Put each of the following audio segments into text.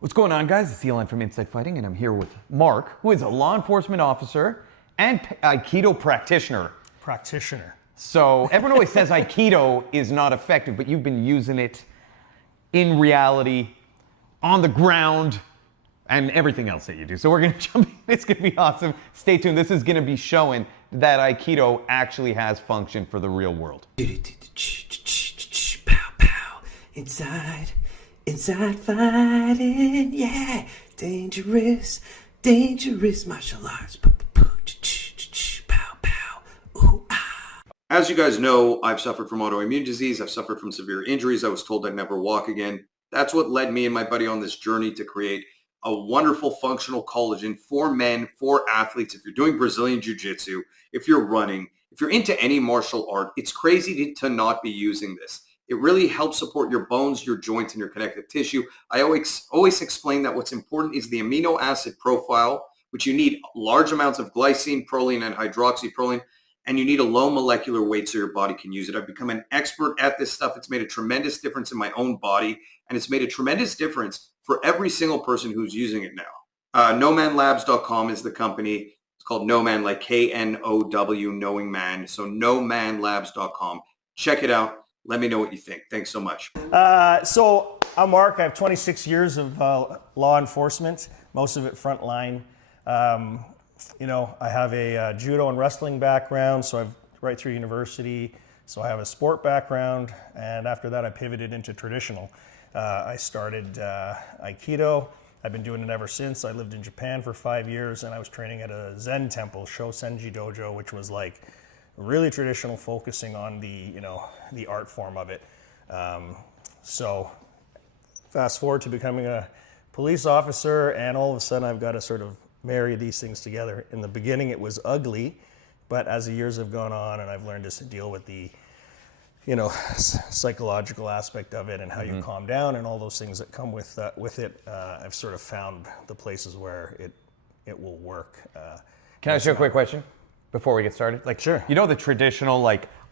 What's going on, guys? It's Elon from Inside Fighting, and I'm here with Mark, who is a law enforcement officer and Aikido practitioner. So everyone always says Aikido is not effective, but you've been using it in reality, on the ground, and everything else that you do. So we're going to jump in. It's going to be awesome. Stay tuned. This is going to be showing that Aikido actually has function for the real world. Pow, pow. Inside fighting, yeah. Dangerous martial arts. Pow, pow. Ooh, ah. As you guys know, I've suffered from autoimmune disease. I've suffered from severe injuries. I was told I'd never walk again. That's what led me and my buddy on this journey to create a wonderful functional collagen for men, for athletes. If you're doing Brazilian Jiu-Jitsu, if you're running, if you're into any martial art, it's crazy to not be using this. It really helps support your bones, your joints, and your connective tissue. I always explain that what's important is the amino acid profile, which you need large amounts of glycine, proline, and hydroxyproline, and you need a low molecular weight so your body can use it. I've become an expert at this stuff. It's made a tremendous difference in my own body, and it's made a tremendous difference for every single person who's using it now. NoManLabs.com is the company. It's called No Man, like K-N-O-W, knowing man. So NoManLabs.com. Check it out. Let me know what you think. Thanks so much. So I'm Mark. I have 26 years of law enforcement, most of it frontline. I have a judo and wrestling background, so I've right through university. So I have a sport background, and after that I pivoted into traditional. I started Aikido. I've been doing it ever since. I lived in Japan for 5 years, and I was training at a Zen temple, Shosenji Dojo, which was like really traditional, focusing on the art form of it. So fast forward to becoming a police officer, and all of a sudden I've got to sort of marry these things together. In the beginning it was ugly, but as the years have gone on and I've learned to deal with the psychological aspect of it and how you calm down and all those things that come with it, I've sort of found the places where it will work. Can I ask you a quick question before we get started? Sure. You know the traditional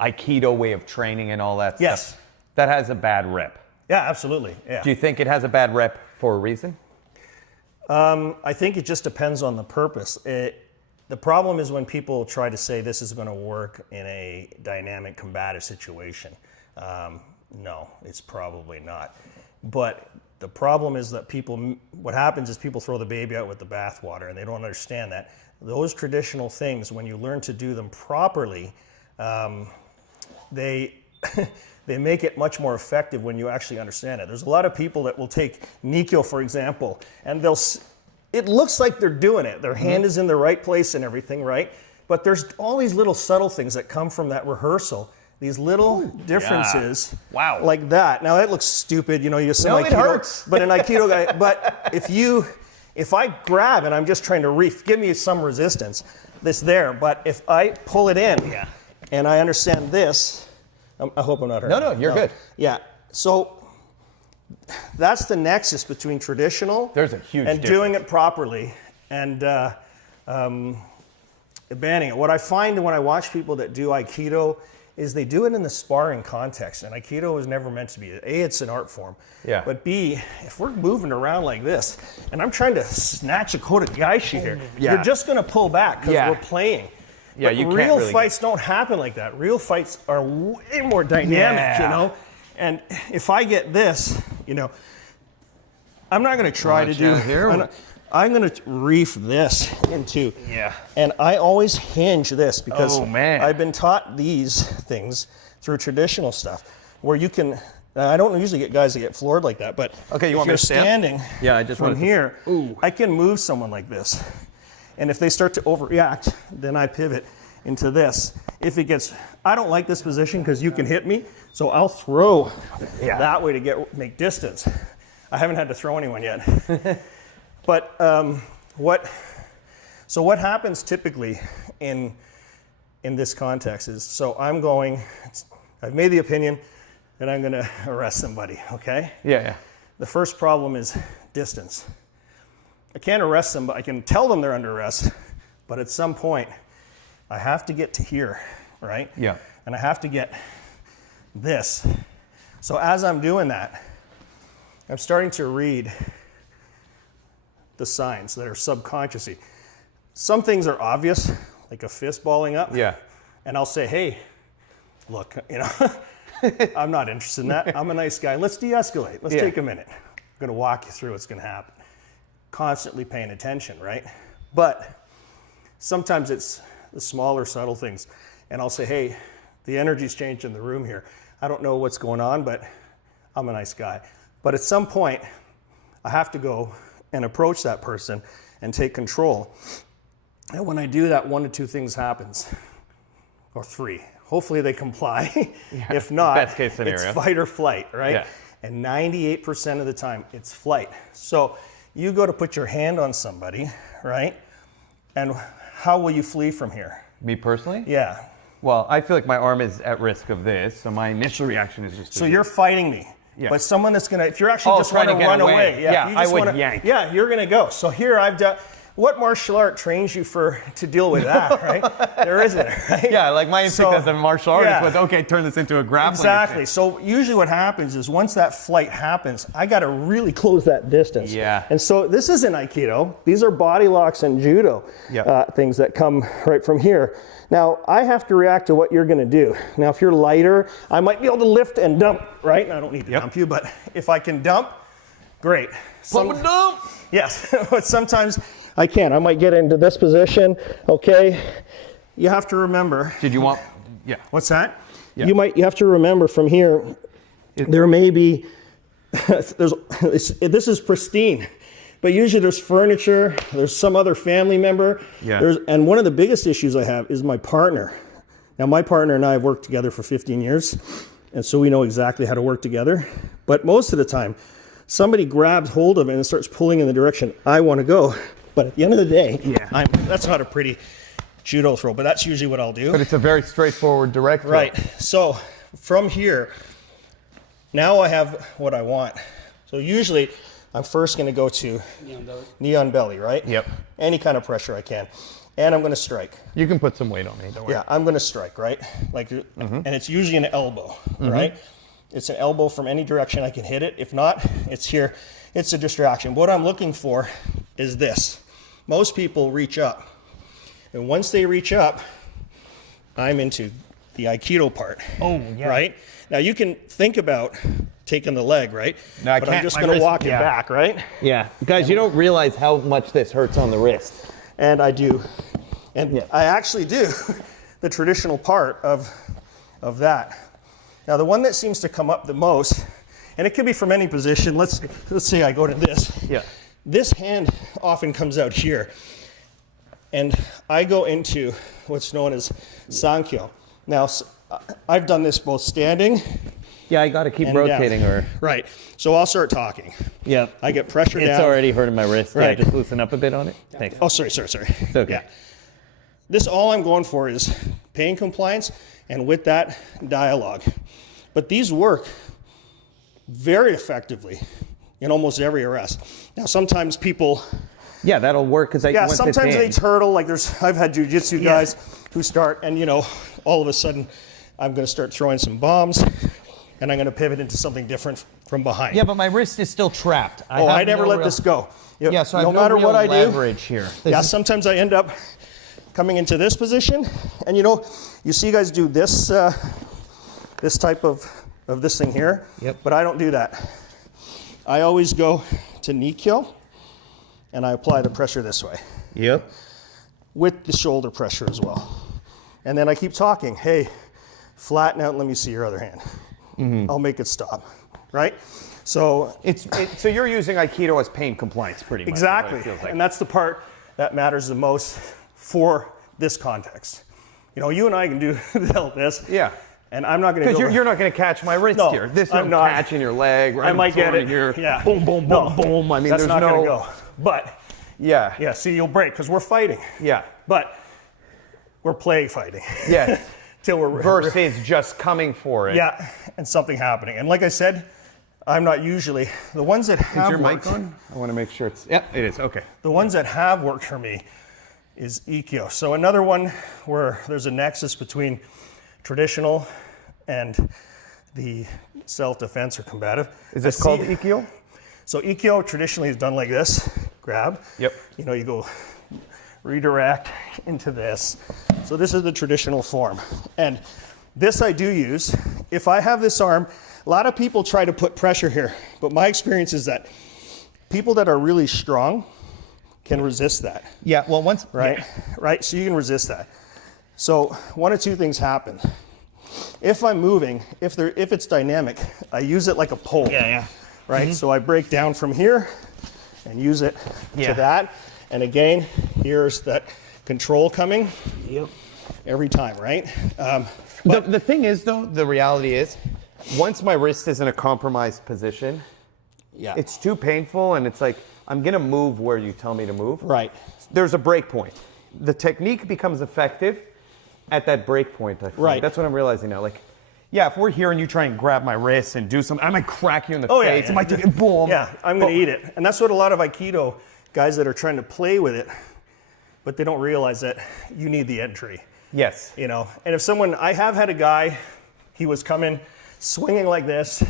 Aikido way of training and all that stuff? Yes. That has a bad rep. Yeah, absolutely. Yeah. Do you think it has a bad rep for a reason? I think it just depends on the purpose. The problem is when people try to say this is going to work in a dynamic combative situation. No, it's probably not. But the problem is that what happens is people throw the baby out with the bathwater, and they don't understand that those traditional things, when you learn to do them properly, they they make it much more effective when you actually understand it. There's a lot of people that will take Nikyo, for example, and it looks like they're doing it. Their hand is in the right place and everything, right? But there's all these little subtle things that come from that rehearsal. These little differences, Wow. like that. Now that looks stupid, you say No, Aikido, it hurts. but an Aikido guy. But if I grab and I'm just trying to give me some resistance, this there. But if I pull it in, and I understand this, I hope I'm not hurting. No, you're good. Yeah. So that's the nexus between traditional There's a huge and difference. doing it properly and banning it. What I find when I watch people that do Aikido is they do it in the sparring context. And Aikido was never meant to be. A, it's an art form. Yeah. But B, if we're moving around like this, and I'm trying to snatch a Kodagaishi here, you're just going to pull back because we're playing. Yeah, but you can't real really fights don't happen like that. Real fights are way more dynamic, And if I get this, I'm not going to try to do here. I'm going to reef this into. Yeah. And I always hinge this because Oh, man. I've been taught these things through traditional stuff where you can. I don't usually get guys that get floored like that, but Okay, you if want me you're to stand? standing Yeah, I just from wanted to- here, Ooh. I can move someone like this. And if they start to overreact, then I pivot into this. If it gets, I don't like this position because you can hit me, so I'll throw that way to make distance. I haven't had to throw anyone yet. But what happens typically in this context is, so I've made the opinion that I'm going to arrest somebody, okay? Yeah. The first problem is distance. I can't arrest them, but I can tell them they're under arrest, but at some point, I have to get to here, right? Yeah. And I have to get this. So as I'm doing that, I'm starting to read the signs that are subconsciously. Some things are obvious, like a fist balling up. Yeah. And I'll say, hey, look, you know, I'm not interested in that. I'm a nice guy. Let's de-escalate. Let's take a minute. I'm going to walk you through what's going to happen. Constantly paying attention, right? But sometimes it's the smaller, subtle things. And I'll say, hey, the energy's changed in the room here. I don't know what's going on, but I'm a nice guy. But at some point, I have to go and approach that person and take control. And when I do that, 1 to 2 things happens, or 3. Hopefully they comply. If not, best case scenario. It's fight or flight, right? Yeah. And 98% of the time, it's flight. So you go to put your hand on somebody, right? And how will you flee from here? Me personally? Yeah. Well, I feel like my arm is at risk of this, so my initial reaction is just to So you're fighting me. Yeah. But someone that's gonna, if you're actually just trying want to to get run away. away, Yeah, if you I just would wanna, yank. Yeah, you're gonna go. So here I've done. What martial art trains you to deal with that, right? There isn't, right? Yeah, like my instinct as a martial artist yeah. was, okay, turn this into a grappling. Exactly. So usually what happens is once that flight happens, I got to really close that distance. Yeah. And so this isn't Aikido. These are body locks and judo things that come right from here. Now, I have to react to what you're going to do. Now, if you're lighter, I might be able to lift and dump, right? And I don't need to dump you, but if I can dump, great. Dump! Yes, but sometimes I can't. I might get into this position, okay? You have to remember. Did you want, yeah. What's that? Yeah. You have to remember from here, there may be, this is pristine, but usually there's furniture, there's some other family member. Yeah. And one of the biggest issues I have is my partner. Now my partner and I have worked together for 15 years, and so we know exactly how to work together. But most of the time, somebody grabs hold of it and starts pulling in the direction I want to go. But at the end of the day, that's not a pretty judo throw, but that's usually what I'll do. But it's a very straightforward direct throw. Right. So from here, now I have what I want. So usually I'm first going to go to knee on belly, right? Yep. Any kind of pressure I can. And I'm going to strike. You can put some weight on me, don't worry. Yeah, I'm going to strike, right? Like, and it's usually an elbow, right? It's an elbow from any direction I can hit it. If not, it's here. It's a distraction. What I'm looking for is this. Most people reach up. And once they reach up, I'm into the Aikido part. Oh, yeah. Right? Now you can think about taking the leg, right? No, I but can't. I'm just My going to wrist- walk it yeah. back, right? Yeah. Guys, you don't realize how much this hurts on the wrist. And I do. And I actually do the traditional part of that. Now the one that seems to come up the most, and it could be from any position, let's say I go to this. Yeah. This hand often comes out here. And I go into what's known as Sankyo. Now, I've done this both standing. Yeah, I got to keep and rotating down. or. Right. So I'll start talking. Yeah. I get pressure down. It's already hurting my wrist. Right. Yeah, just loosen up a bit on it. Thanks. Oh, sorry. It's okay. Yeah. This, all I'm going for is pain compliance, and with that, dialogue. But these work very effectively in almost every arrest. Now, sometimes people... Yeah, that'll work because once sometimes it's they turtle. Like I've had jujitsu guys who start, and all of a sudden, I'm going to start throwing some bombs, and I'm going to pivot into something different from behind. Yeah, but my wrist is still trapped. I never let this go. Yeah, so I no have no matter real what I do, leverage here. Sometimes I end up coming into this position, and you see guys do this this type of this thing here. Yep. But I don't do that. I always go to knee kill, and I apply the pressure this way. Yep. With the shoulder pressure as well. And then I keep talking. Hey, flatten out and let me see your other hand. I'll make it stop. Right? So so you're using Aikido as pain compliance pretty much. exactly. It feels like. And that's the part that matters the most for this context. You and I can do this. Yeah. And I'm not going to Because you're not going to catch my wrist No, here. This is I'm not. catching your leg. Right? I might get it. Here. Yeah. Boom, boom, boom, boom. I mean, that's there's not no. going to go. But Yeah. see, you'll break because we're fighting. Yeah. But we're play fighting. Yes. Till we're Versus just coming for it. Yeah, and something happening. And like I said, I'm not usually the ones that have Is your worked. mic on? I want to make sure it's. Yep, it is. Okay. The ones that have worked for me is Ikkyo. So another one where there's a nexus between traditional and the self-defense or combative. Is this called Ikkyo? So Ikkyo traditionally is done like this. grab. Yep. You know, you go redirect into this. So this is the traditional form. And this I do use. If I have this arm, a lot of people try to put pressure here, but my experience is that people that are really strong can resist that. Yeah, well, Right? Right? So you can resist that. So one of two things happen. If I'm moving, if it's dynamic, I use it like a pole. Yeah. Right? So I break down from here and use it Yeah. to that. And again, here's that control coming. Yep. Every time, right? The thing is, though, the reality is, once my wrist is in a compromised position, Yeah. it's too painful, and it's like, I'm going to move where you tell me to move. right. There's a break point. The technique becomes effective at that break point, I find. Right. That's what I'm realizing now. Like, yeah, if we're here and you try and grab my wrist and do something, I might crack you in the Oh, yeah, face. yeah. I might do boom. Yeah, I'm going to eat it. And that's what a lot of Aikido guys that are trying to play with it, but they don't realize that you need the entry. Yes. You know, and if someone, I have had a guy, he was coming swinging like this.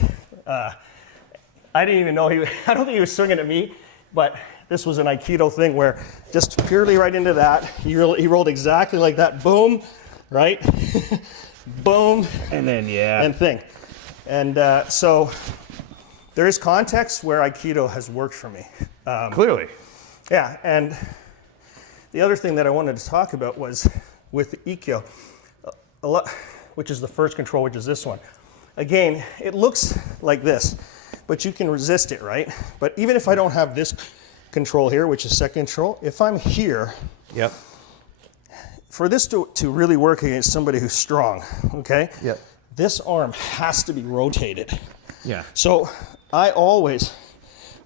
I didn't even know I don't think he was swinging at me, but this was an Aikido thing where just purely right into that, he rolled exactly like that, boom, right? Boom. And then, yeah. And thing. And so there is context where Aikido has worked for me. Clearly. Yeah, and the other thing that I wanted to talk about was with Ikkyo, a lot, which is the first control, which is this one. Again, it looks like this, but you can resist it, right? But even if I don't have this control here, which is second control, if I'm here, Yep. for this to really work against somebody who's strong, okay? Yep. This arm has to be rotated. Yeah. So I always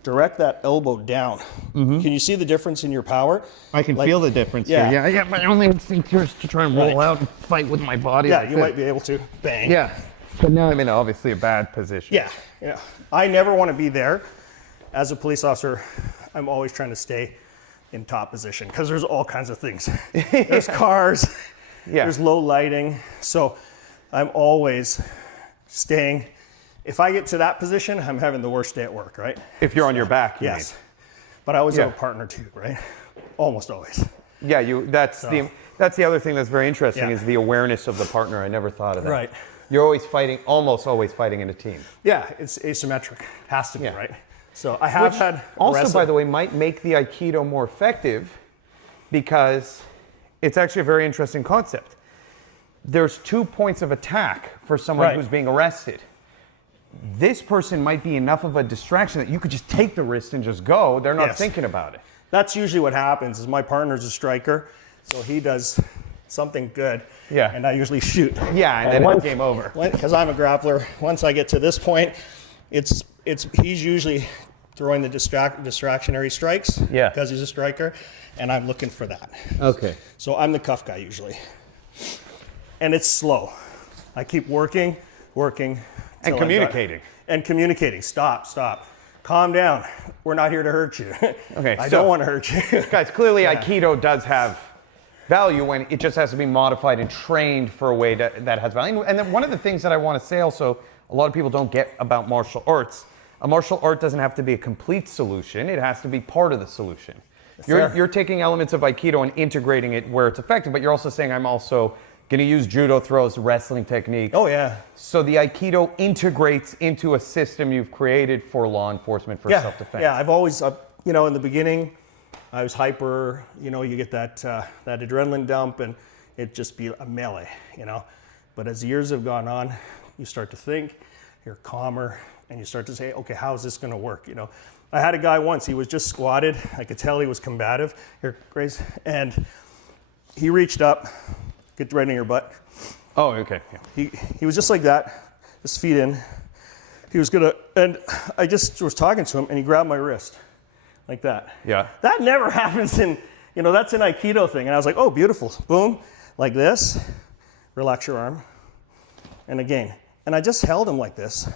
direct that elbow down. Can you see the difference in your power? I can Like- feel the difference Yeah. here. Yeah, my only instinct here is to try and roll Right. out and fight with my body. Yeah, like you this. might be able to. Bang. Yeah. But now I'm in obviously a bad position. Yeah, yeah. I never want to be there. As a police officer, I'm always trying to stay in top position because there's all kinds of things. There's cars, Yeah. there's low lighting. So I'm always staying. If I get to that position, I'm having the worst day at work, right? If you're on your back, you Yes. But I always have Yeah. a partner too, right? Almost always. mean. Yeah, that's the other thing that's very interesting Yeah. is the awareness of the partner. I never thought of that. Right. You're always fighting, almost always fighting in a team. Yeah, it's asymmetric. It has to be, Yeah. right? So I have Which had also, by the way, might make the Aikido more effective because it's actually a very interesting concept. There's 2 points of attack for someone Right. who's being arrested. This person might be enough of a distraction that you could just take the wrist and just go. They're not Yes. thinking about it. That's usually what happens is my partner's a striker, so he does something good, Yeah. and I usually shoot. Yeah, and then it's game over. Because I'm a grappler, once I get to this point, he's usually throwing the distractionary strikes Yeah. because he's a striker, and I'm looking for that. Okay. So I'm the cuff guy usually. And it's slow. I keep working. And till I'm done. communicating. And communicating. Stop. Calm down. We're not here to hurt you. Okay, I so- don't want to hurt you. Guys, clearly Aikido does have value when it just has to be modified and trained for a way that has value. And then one of the things that I want to say also, a lot of people don't get about martial arts. A martial art doesn't have to be a complete solution. It has to be part of the solution. Fair. You're taking elements of Aikido and integrating it where it's effective, but you're also saying I'm also going to use judo throws, wrestling techniques. Oh, yeah. So the Aikido integrates into a system you've created for law enforcement, for self-defense. Yeah, I've always, in the beginning, I was hyper, you get that adrenaline dump and it'd just be a melee, But as years have gone on, you start to think, you're calmer, and you start to say, okay, how is this going to work, I had a guy once, he was just squatted. I could tell he was combative. Here, Grace. And he reached up, get right in your butt. Oh, okay. Yeah. He was just like that, his feet in. He was gonna, and I just was talking to him, and he grabbed my wrist, like that. Yeah. That never happens in, that's an Aikido thing. And I was like, oh, beautiful. Boom, like this. Relax your arm. And again, and I just held him like this.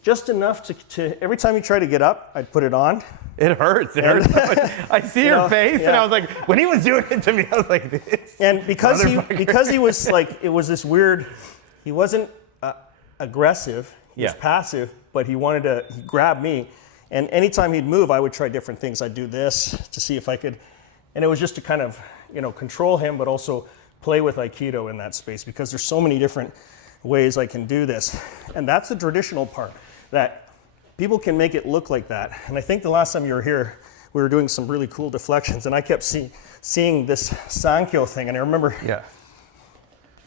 Just enough to every time he tried to get up, I'd put it on. It hurts. It hurts. I see your face, and yeah. I was like, when he was doing it to me, I was like, this. And because motherfucker. he was like, it was this weird, he wasn't aggressive, he was Yeah. passive, but he grabbed me, And anytime he'd move, I would try different things. I'd do this to see if I could, and it was just to kind of, control him, but also play with Aikido in that space, because there's so many different ways I can do this. And that's the traditional part, that people can make it look like that. And I think the last time you were here, we were doing some really cool deflections, and I kept seeing this Sankyo thing, and I remember,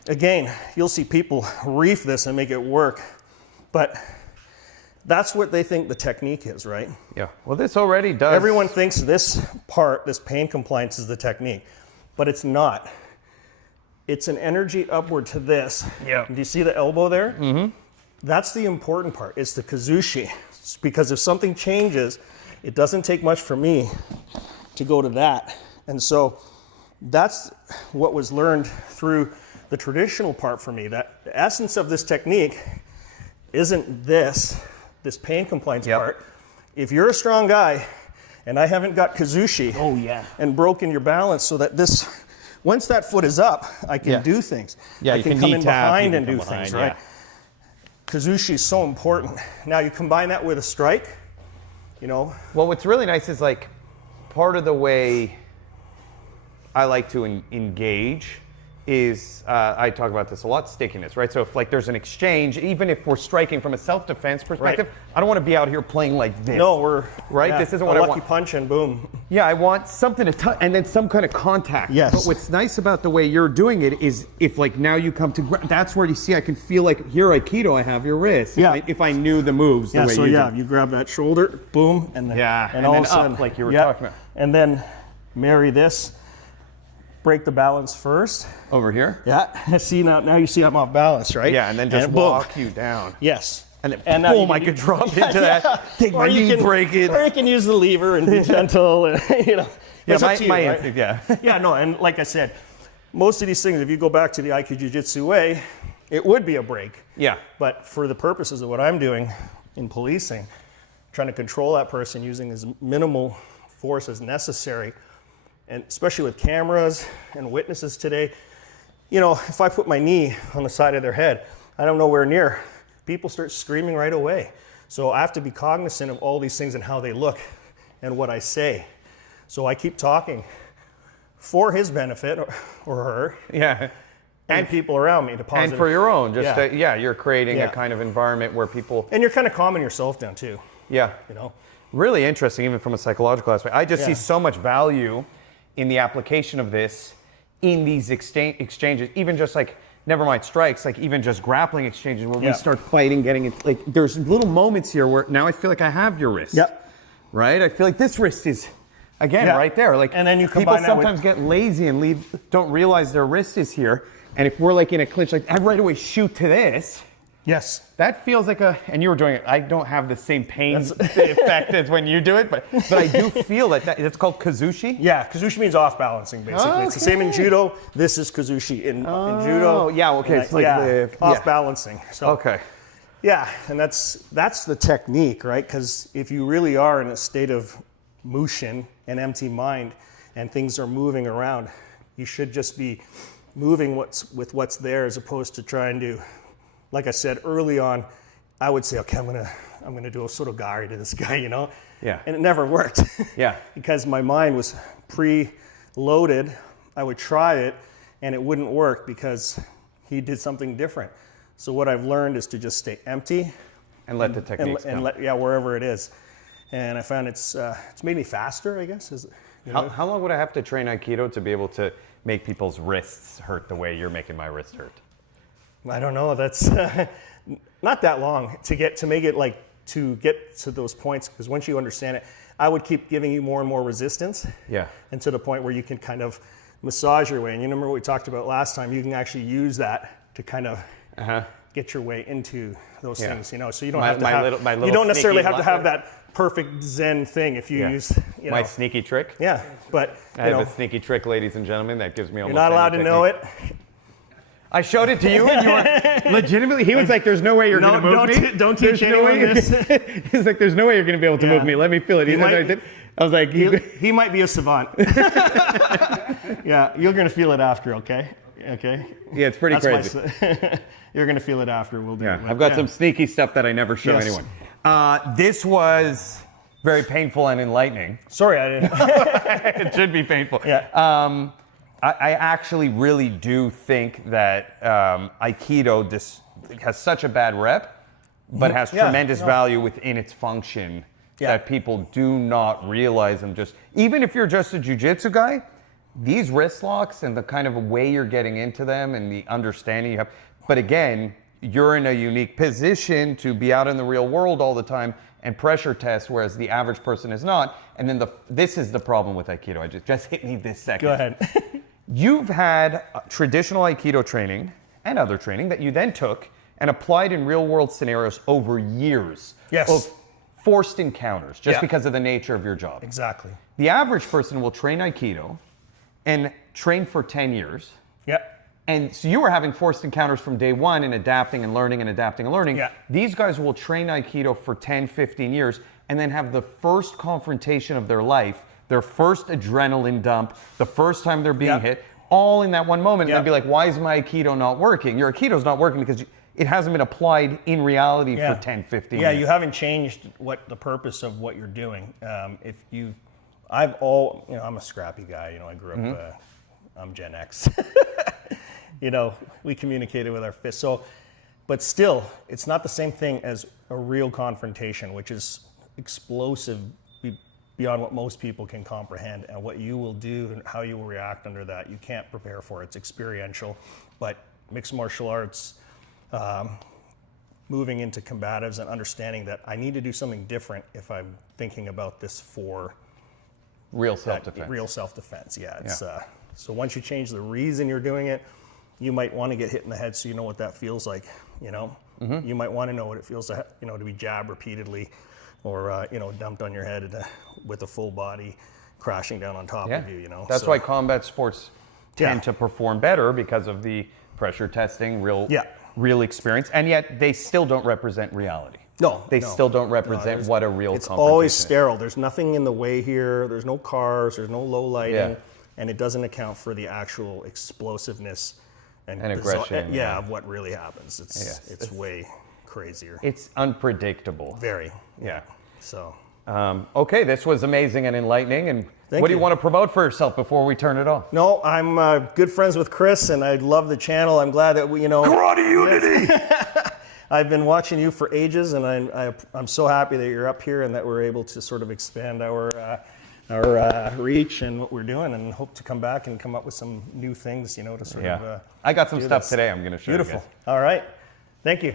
again, you'll see people reef this and make it work, but that's what they think the technique is, right? Yeah. Well, this already does. Everyone thinks this part, this pain compliance, is the technique, but it's not. It's an energy upward to this. Yeah. Do you see the elbow there? Mm-hmm. That's the important part. It's the kazushi. It's because if something changes, it doesn't take much for me to go to that. And so that's what was learned through the traditional part for me, that the essence of this technique isn't this pain compliance part. If you're a strong guy and I haven't got kazushi and broken your balance so that this, once that foot is up, I can do things. I can come in behind and do things, right? Kazushi is so important. Now you combine that with a strike, Well, what's really nice is like part of the way I like to engage is, I talk about this a lot, stickiness, right? So if like there's an exchange, even if we're striking from a self-defense perspective, I don't want to be out here playing like this. No, we're this isn't what I want. A lucky punch and boom. Yeah, I want something to touch and then some kind of contact. Yes. But what's nice about the way you're doing it is if like now you come to, that's where you see I can feel like here Aikido, I have your wrist. Yeah. If I knew the moves the way you do. You grab that shoulder, boom, and then, and all then of a sudden, up, like you were talking about. And then marry this, break the balance first. Over here? Yeah. See, now you see I'm off balance, right? Yeah, and then just walk you down. Yes. And then boom, I could drop into that. Take my knee, break it. Or you can use the lever and be gentle, and my instinct, Yeah, no, and like I said, most of these things, if you go back to the Aikido Jiu-Jitsu way, it would be a break. Yeah. But for the purposes of what I'm doing in policing, trying to control that person using as minimal force as necessary, and especially with cameras and witnesses today, if I put my knee on the side of their head, I don't know where near, people start screaming right away. So I have to be cognizant of all these things and how they look and what I say. So I keep talking for his benefit or her. Yeah. And people around me to positive. And for your own, you're creating a kind of environment where people... And you're kind of calming yourself down too. Yeah. Really interesting, even from a psychological aspect. I just see so much value in the application of this in these exchanges, even just like, never mind strikes, like even just grappling exchanges where we start fighting, getting it, like there's little moments here where now I feel like I have your wrist. Yep. Right? I feel like this wrist is, again, right there. Like, and then you people combine sometimes get lazy and don't realize their wrist is here. And if we're like in a clinch, like I right away shoot to this. Yes. That feels like and you were doing it, I don't have the same pain effect as when you do it, but I do feel that it's called kazushi? Yeah, kazushi means off balancing basically. Okay. It's the same in judo, this is kazushi. In judo. Yeah, okay. It's like off balancing. So, okay. Yeah, and that's the technique, right? Because if you really are in a state of motion and empty mind and things are moving around, you should just be moving with what's there as opposed to trying to, like I said early on, I would say, okay, I'm gonna do a sotogari to this guy, Yeah. And it never worked. Yeah. Because my mind was pre-loaded. I would try it, and it wouldn't work because he did something different. So what I've learned is to just stay empty and let the techniques come. Wherever it is. And I found it's made me faster, I guess. How long would I have to train Aikido to be able to make people's wrists hurt the way you're making my wrist hurt? I don't know. That's not that long to get to those points, because once you understand it, I would keep giving you more and more resistance. Yeah. And to the point where you can kind of massage your way. And you remember what we talked about last time? You can actually use that to kind of get your way into those things. So you don't have to you don't necessarily have to have that perfect Zen thing if you use my sneaky trick. Yeah, but I have a sneaky trick, ladies and gentlemen, that gives me almost. You're not allowed to know it. I showed it to you, and you were legitimately. He was like, "There's no way you're going to move me. Don't teach anyone this." He's like, "There's no way you're going to be able to move me. Let me feel it." I was like, "He might be a savant." Yeah, you're going to feel it after, okay? Okay. Yeah, it's pretty crazy. You're going to feel it after. We'll do it. I've got some sneaky stuff that I never show anyone. This was very painful and enlightening. Sorry, I didn't. It should be painful. Yeah. I actually really do think that Aikido has such a bad rep, but has tremendous value within its function that people do not realize. And just, even if you're just a jiu-jitsu guy, these wrist locks and the kind of way you're getting into them and the understanding you have. But again, you're in a unique position to be out in the real world all the time and pressure test, whereas the average person is not. And then this is the problem with Aikido. I just hit me this second. Go ahead. You've had traditional Aikido training and other training that you then took and applied in real world scenarios over years of forced encounters just because of the nature of your job. Exactly. The average person will train Aikido and train for 10 years. Yeah. And so you were having forced encounters from day one and adapting and learning and adapting and learning. Yeah. These guys will train Aikido for 10, 15 years and then have the first confrontation of their life, their first adrenaline dump, the first time they're being hit, all in that one moment. And they'll be like, why is my Aikido not working? Your Aikido's not working because it hasn't been applied in reality for 10, 15 years. Yeah, you haven't changed what the purpose of what you're doing. I'm a scrappy guy. I grew up, I'm Gen X. We communicated with our fists. So, but still, it's not the same thing as a real confrontation, which is explosive beyond what most people can comprehend, and what you will do and how you will react under that. You can't prepare for it. It's experiential. But mixed martial arts, moving into combatives and understanding that I need to do something different if I'm thinking about this for real self-defense. Real self-defense, It's so once you change the reason you're doing it, you might want to get hit in the head so you know what that feels like. You might want to know what it feels to to be jabbed repeatedly, or dumped on your head with a full body crashing down on top of you. That's why combat sports tend to perform better, because of the pressure testing, real experience, and yet they still don't represent reality. They still don't represent what a real it's confrontation always is. sterile. There's nothing in the way here. There's no cars. There's no low lighting, and it doesn't account for the actual explosiveness and aggression. Of what really happens. It's way crazier. It's unpredictable. Very. Yeah. So. Okay, this was amazing and enlightening. And Thank what do you you. want to promote for yourself before we turn it off? No, I'm good friends with Chris, and I love the channel. I'm glad that Karate Unity. I've been watching you for ages, and I'm so happy that you're up here and that we're able to sort of expand our reach and what we're doing, and hope to come back and come up with some new things, to sort of. I got some stuff this. today I'm going to show you. Beautiful. All right. Thank you.